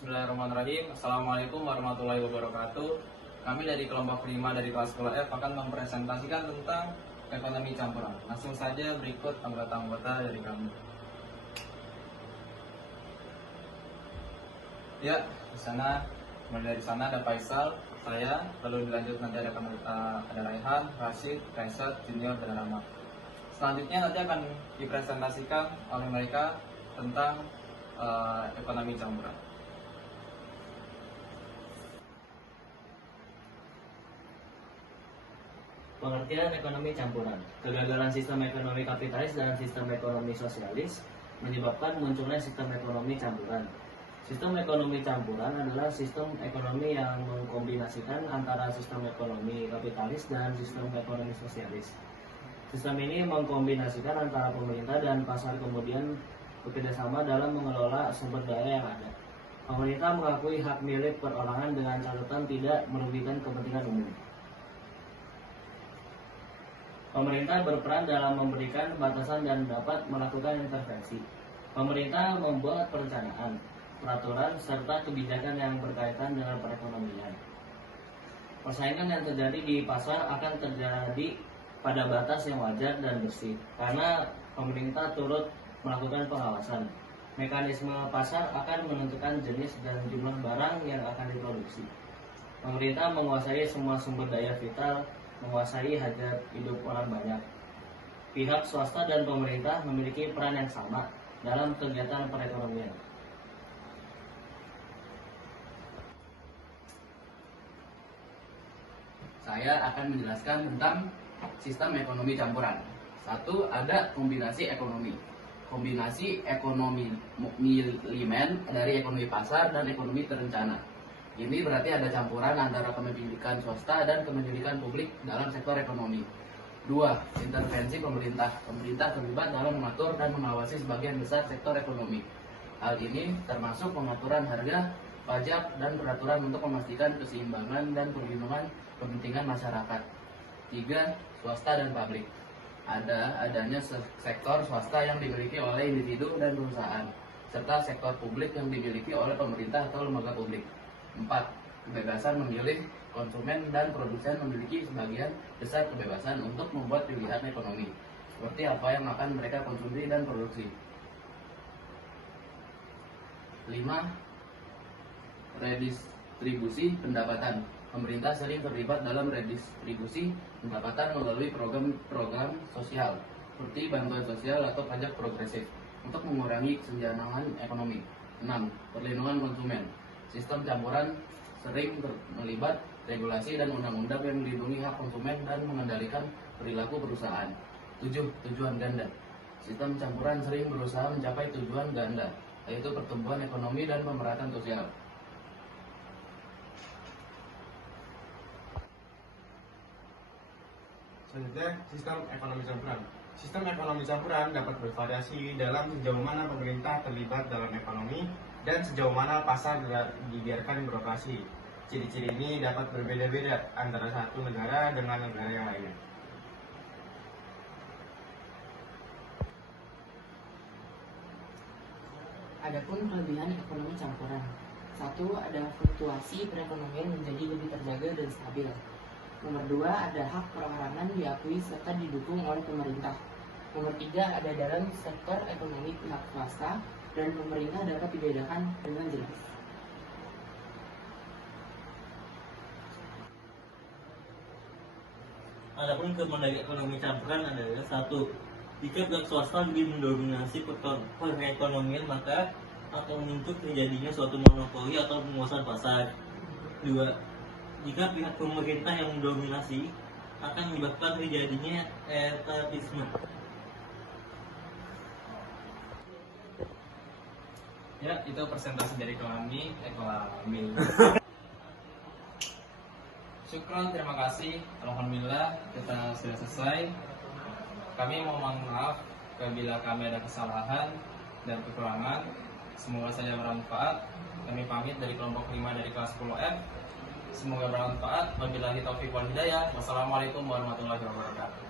Bismillahirrahmanirrahim. Assalamualaikum warahmatullahi wabarakatuh. Kami dari kelompok 5 dari kelas 10 F akan mempresentasikan tentang ekonomi campuran. Langsung saja berikut anggota-anggota dari kami. Ya, mulai dari sana ada Faisal, saya, lalu dilanjut nanti ada Raihan, Rashid, Kaisat, Junior, dan Rahmat. Selanjutnya nanti akan dipresentasikan oleh mereka tentang ekonomi campuran. Pengertian ekonomi campuran. Kegagalan sistem ekonomi kapitalis dan sistem ekonomi sosialis menyebabkan munculnya sistem ekonomi campuran. Sistem ekonomi campuran adalah sistem ekonomi yang mengkombinasikan antara sistem ekonomi kapitalis dan sistem ekonomi sosialis. Sistem ini mengkombinasikan antara pemerintah dan pasar, kemudian bekerjasama dalam mengelola sumber daya yang ada. Pemerintah mengakui hak milik perorangan dengan catatan tidak merugikan kepentingan umum. Pemerintah berperan dalam memberikan batasan dan dapat melakukan intervensi. Pemerintah membuat perencanaan, peraturan, serta kebijakan yang berkaitan dengan perekonomian. Persaingan yang terjadi di pasar akan terjadi pada batas yang wajar dan bersih, karena pemerintah turut melakukan pengawasan. Mekanisme pasar akan menentukan jenis dan jumlah barang yang akan diproduksi. Pemerintah menguasai semua sumber daya vital, menguasai hajat hidup orang banyak. Pihak swasta dan pemerintah memiliki peran yang sama dalam kegiatan perekonomian. Saya akan menjelaskan tentang sistem ekonomi campuran. Satu, ada kombinasi ekonomi. Kombinasi ekonomi milimen dari ekonomi pasar dan ekonomi terencana. Ini berarti ada campuran antara kepemilikan swasta dan kepemilikan publik dalam sektor ekonomi. Dua, intervensi pemerintah. Pemerintah terlibat dalam mengatur dan mengawasi sebagian besar sektor ekonomi. Hal ini termasuk pengaturan harga, pajak, dan peraturan untuk memastikan keseimbangan dan perlindungan kepentingan masyarakat. Tiga, swasta dan publik. Adanya sektor swasta yang dimiliki oleh individu dan perusahaan, serta sektor publik yang dimiliki oleh pemerintah atau lembaga publik. 4. Kebebasan memilih. Konsumen dan produsen memiliki sebagian besar kebebasan untuk membuat pilihan ekonomi, seperti apa yang akan mereka konsumsi dan produksi. 5. Redistribusi pendapatan. Pemerintah sering terlibat dalam redistribusi pendapatan melalui program sosial, seperti bantuan sosial atau pajak progresif, untuk mengurangi kesenjangan ekonomi. 6. Perlindungan konsumen. Sistem campuran sering melibat regulasi dan undang-undang yang melindungi hak konsumen dan mengendalikan perilaku perusahaan. 7. Tujuan ganda. Sistem campuran sering berusaha mencapai tujuan ganda, yaitu pertumbuhan ekonomi dan pemerataan sosial. Selanjutnya, sistem ekonomi campuran. Sistem ekonomi campuran dapat bervariasi dalam sejauh mana pemerintah terlibat dalam ekonomi dan sejauh mana pasar dibiarkan beroperasi. Ciri-ciri ini dapat berbeda-beda antara satu negara dengan negara yang lainnya. Adapun kelebihan ekonomi campuran. 1. Ada fluktuasi perekonomian menjadi lebih terjaga dan stabil. Nomor 2, ada hak perorangan diakui serta didukung oleh pemerintah. Nomor 3, ada dalam sektor ekonomi pihak swasta dan pemerintah dapat dibedakan dengan jelas. Adapun kelebihan ekonomi campuran adalah 1. Jika pihak swasta lebih mendominasi perekonomian, maka akan muncul terjadinya suatu monopoli atau penguasaan pasar. 2. Jika pihak pemerintah yang mendominasi, akan menyebabkan terjadinya etatisme. Ya, itu presentasi dari kami, ekonomi. Syukron, terima kasih. Alhamdulillah, kita sudah selesai. Kami mohon maaf apabila kami ada kesalahan dan kekurangan. Semoga saja bermanfaat. Kami pamit dari kelompok 5 dari kelas 10F. Semoga bermanfaat. Wabillahi taufiq wal hidayah. Wassalamualaikum warahmatullahi wabarakatuh.